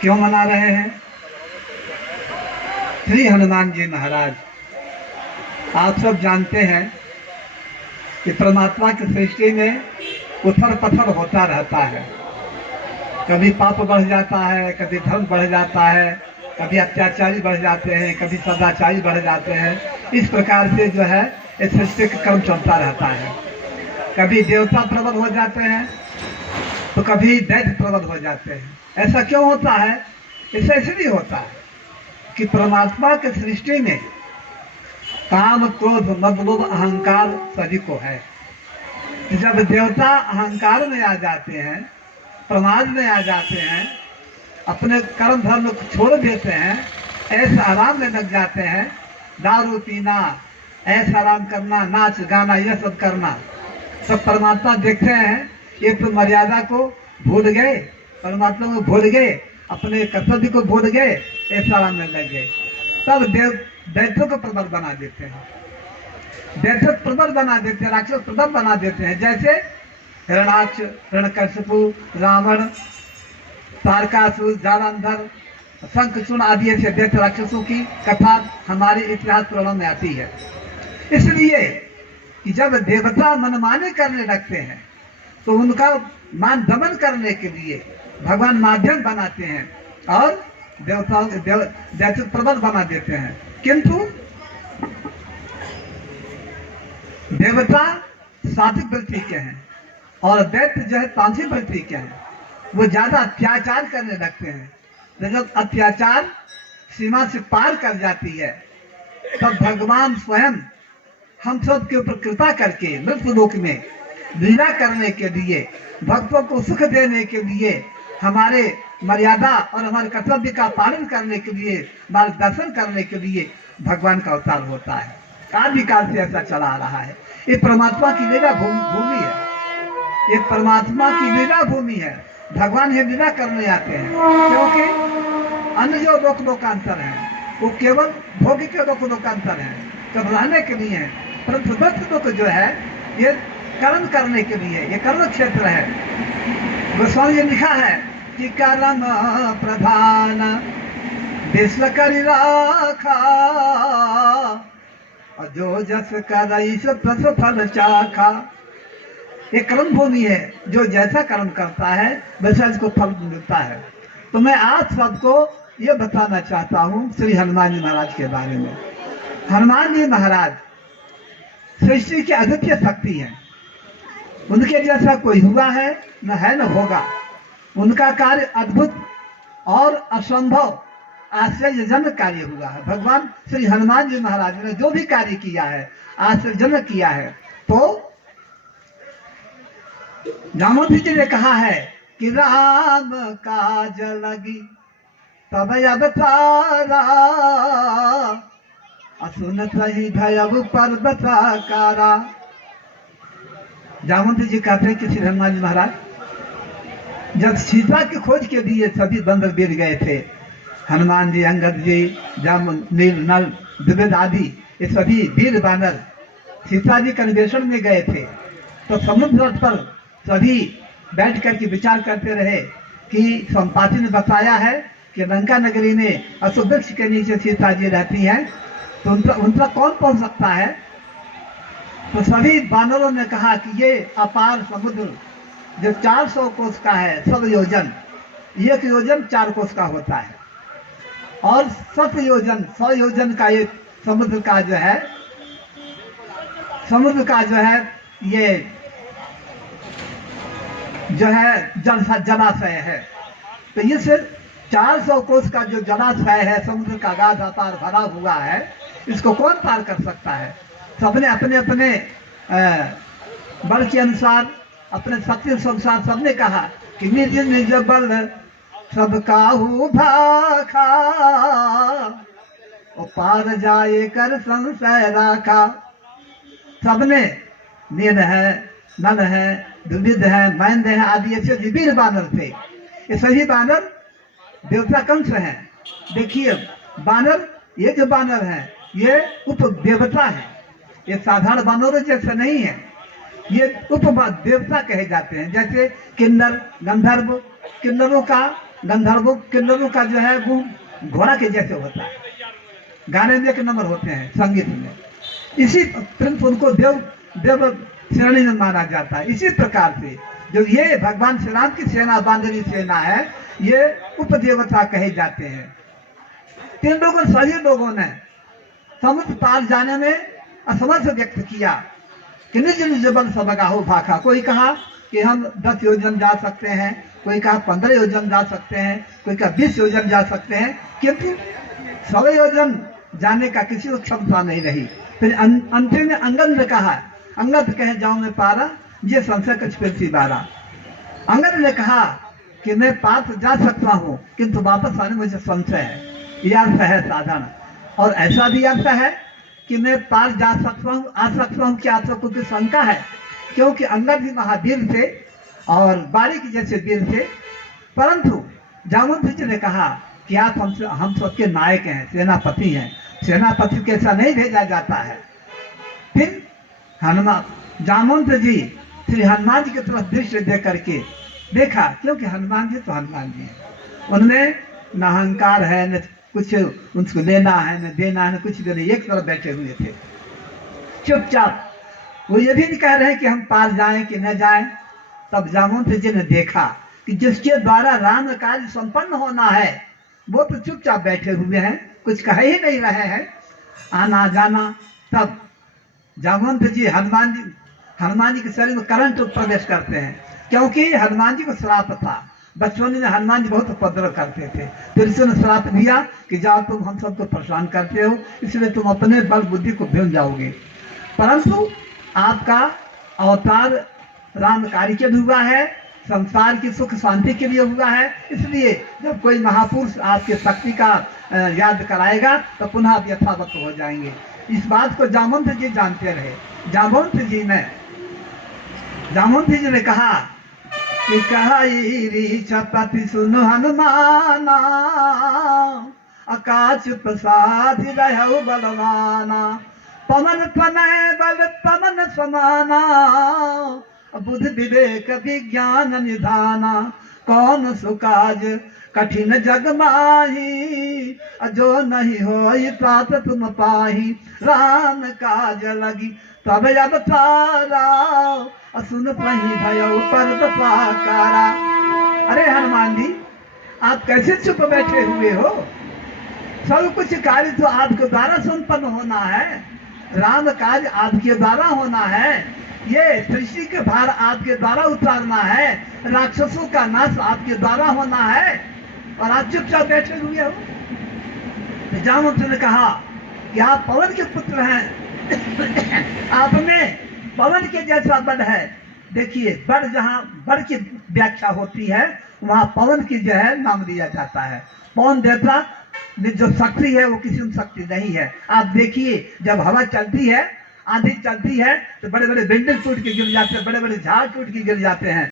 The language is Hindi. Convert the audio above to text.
क्यों मना रहे हैं? श्री हनुमान जी महाराज, आप सब जानते हैं कि परमात्मा की सृष्टि में उथल पथल होता रहता है। कभी पाप बढ़ जाता है, कभी धर्म बढ़ जाता है, कभी अत्याचारी बढ़ जाते हैं, कभी सदाचारी बढ़ जाते हैं। इस प्रकार से जो है इस सृष्टि का क्रम चलता रहता है। कभी देवता प्रबल हो जाते हैं तो कभी दैत्य प्रबल हो जाते हैं। ऐसा क्यों होता है? ऐसा इसलिए होता है कि परमात्मा की सृष्टि में काम, क्रोध, मद, लोभ, अहंकार सभी को है। जब देवता अहंकार में आ जाते हैं, प्रमाद में आ जाते हैं, अपने कर्म धर्म को छोड़ देते हैं, ऐसा आराम में लग जाते हैं, दारू पीना, ऐसा आराम करना, नाच गाना, यह सब करना, सब परमात्मा देखते हैं ये तो मर्यादा को भूल गए, परमात्मा को भूल गए, अपने कर्तव्य को भूल गए, ऐसा आराम में लग गए। तब दैत्यों को प्रबल बना देते हैं, दैत्य प्रबल बना देते हैं, राक्षस प्रबल बना देते हैं। जैसे हिरणाक्ष, हिरण्यकशिपु, रावण, तारकासुर, जालंधर, शंखचूड़ आदि ऐसे दैत्य राक्षसों की कथा हमारे इतिहास पुराणों में आती है। इसलिए कि जब देवता मनमाने करने लगते हैं तो उनका मान दमन करने के लिए भगवान माध्यम बनाते हैं और देवताओं दैत्य प्रबल बना देते हैं। किंतु देवता सात्विक वृत्ति के हैं और दैत्य जो है तामसिक वृत्ति के हैं। वो ज्यादा अत्याचार करने लगते हैं। जब अत्याचार सीमा से पार कर जाती है तब भगवान स्वयं हम सब के ऊपर कृपा करके मृत्यु लोक में लीला करने के लिए, भक्तों को सुख देने के लिए, हमारे मर्यादा और हमारे कर्तव्य का पालन करने के लिए, मार्गदर्शन करने के लिए भगवान का अवतार होता है। आदिकाल से ऐसा चला आ रहा है। ये परमात्मा की लीला भूमि है, ये परमात्मा की लीला भूमि है। भगवान ये लीला करने आते हैं क्योंकि अन्य जो लोक लोकांतर है वो केवल भोग के लोकांतर है, सब रहने के लिए है। परंतु भक्त लोक जो है ये कर्म करने के लिए, ये कर्म क्षेत्र है। गोस्वामी जी लिखा है कि कर्म प्रधान विश्व करि राखा, और जो जस करई सो तस फल चाखा। ये कर्म भूमि है, जो जैसा कर्म करता है वैसा इसको फल मिलता है। तो मैं आज सबको ये बताना चाहता हूँ श्री हनुमान जी महाराज के बारे में। हनुमान जी महाराज सृष्टि की अद्वितीय शक्ति है। उनके जैसा कोई हुआ है न होगा। उनका कार्य अद्भुत और असंभव आश्चर्यजनक कार्य हुआ है। भगवान श्री हनुमान जी महाराज ने जो भी कार्य किया है आश्चर्यजनक किया है। तो जामवंती जी ने कहा है कि राम काज लगी तब अवतारा, असुनत ही भयउ पर्वताकारा। जामवंती जी कहते हैं कि श्री हनुमान जी महाराज जब सीता की खोज के लिए सभी बंदर गिर गए थे, हनुमान जी, अंगद जी, नील, नल, द्विविद आदि ये सभी वीर बानर सीता जी के अन्वेषण में गए थे। तो समुद्र तट पर सभी बैठ करके विचार करते रहे कि संपाति ने बताया है कि लंका नगरी में अशोक वृक्ष के नीचे सीता जी रहती हैं, तो उनका कौन पहुंच सकता है? तो सभी बानरों ने कहा कि ये अपार समुद्र जो 400 कोस का है, 100 योजन, 1 योजन 4 कोस का होता है, और 100 योजन 100 योजन का ये समुद्र का जो है ये जो है जलाशय है। तो ये सिर्फ 400 कोस का जो जलाशय है, समुद्र का गाढ़ अपार भरा हुआ है, इसको कौन पार कर सकता है? सबने अपने अपने बल के अनुसार, अपने शक्ति के अनुसार सबने कहा कि निज निज बल सब काहू भाखा, और पार जाए कर संशय राखा। सबने नील है, नल है, द्विविद है, मैंद है आदि ऐसे वीर बानर थे। ये सही बानर देवता कंस हैं। देखिए बानर, ये जो बानर है ये उप देवता है, ये साधारण बानरों जैसे नहीं है, ये उप देवता कहे जाते हैं। जैसे किन्नर, गंधर्व, किन्नरों का गंधर्वों किन्नरों का जो है वो घोड़ा के जैसे होता है, गाने में एक नंबर होते हैं, संगीत में। इसी परंतु उनको देव देव श्रेणी में माना जाता है। इसी प्रकार से जो ये भगवान श्री राम की सेना बांधनी सेना है, ये उपदेवता कहे जाते हैं। तीन लोगों सभी लोगों ने समुद्र पार जाने में असमर्थ व्यक्त किया कि निज निज बल सब गाहो भाखा। कोई कहा कि हम 10 योजन जा सकते हैं, कोई कहा 15 योजन जा सकते हैं, कोई कहा 20 योजन जा सकते हैं, किंतु 100 योजन जाने का किसी को क्षमता नहीं रही। फिर अंतिम में अंगद ने कहा, अंगद कहे जाऊं मैं पारा, ये संशय कछ फिर बारा। अंगद ने कहा कि मैं पार तो जा सकता हूँ, किंतु वापस आने मुझे संशय है, यह अर्थ है साधन। और ऐसा भी अर्थ है कि मैं पार जा सकता हूँ, आ सकता हूँ, क्या आप सबको की शंका है, क्योंकि अंगद भी महावीर थे और बारिक जैसे वीर थे। परंतु जामवंत जी ने कहा कि आप हम सबके नायक हैं, सेनापति हैं, सेनापति के ऐसा नहीं भेजा जाता है। फिर हनुमान जामवंत जी श्री हनुमान जी की तरफ दृष्टि दे करके देखा, क्योंकि हनुमान जी तो हनुमान जी हैं, उनमें न अहंकार है, न कुछ उनको लेना है, न देना है, न कुछ भी नहीं, एक तरफ बैठे हुए थे चुपचाप। वो ये भी नहीं कह रहे कि हम पार जाएं कि न जाएं। तब जामवंत जी ने देखा कि जिसके द्वारा राम कार्य संपन्न होना है वो तो चुपचाप बैठे हुए हैं, कुछ कह ही नहीं रहे हैं, आना जाना। तब जामवंत जी हनुमान जी के शरीर में करंट प्रवेश करते हैं, क्योंकि हनुमान जी को श्राप था, बचपन में हनुमान जी बहुत उपद्रव करते थे। फिर से श्राप दिया कि जाओ तुम हम सबको परेशान करते हो, इसलिए तुम अपने बल बुद्धि को भूल जाओगे। परंतु आपका अवतार राम कार्य के लिए हुआ है, संसार की सुख शांति के लिए हुआ है, इसलिए जब कोई महापुरुष आपके शक्ति का याद कराएगा तो पुनः यथावत हो जाएंगे। इस बात को जामवंत जी जानते रहे। जामवंत जी ने कहा कि कही छपति सुनो हनुमाना, आकाश प्रसाद रहु बलवाना, पवन तनय बल पवन समाना, बुद्धि विवेक विज्ञान निधाना, कौन सुकाज कठिन जग माही, जो नहीं होई तात तुम पाही, राम काज लगी तब अवतारा, सुन पही भयो पर्वत पाकारा। अरे हनुमान जी, आप कैसे चुप बैठे हुए हो? सब कुछ कार्य तो आपके द्वारा संपन्न होना है, राम कार्य आपके द्वारा होना है, ये सृष्टि के भार आपके द्वारा उतारना है, राक्षसों का नाश आपके द्वारा होना है, और आप चुपचाप बैठे हुए हो। जामवंत ने कहा कि आप पवन के पुत्र हैं, आप में पवन के जैसा बल है। देखिए, बल जहाँ बल की व्याख्या होती है वहां पवन की जो है नाम दिया जाता है। पवन देवता जो शक्ति है वो किसी में शक्ति नहीं है। आप देखिए, जब हवा चलती है, आंधी चलती है, तो बड़े बड़े बिल्डिंग टूट के गिर जाते हैं, बड़े बड़े झाड़ टूट के गिर जाते हैं।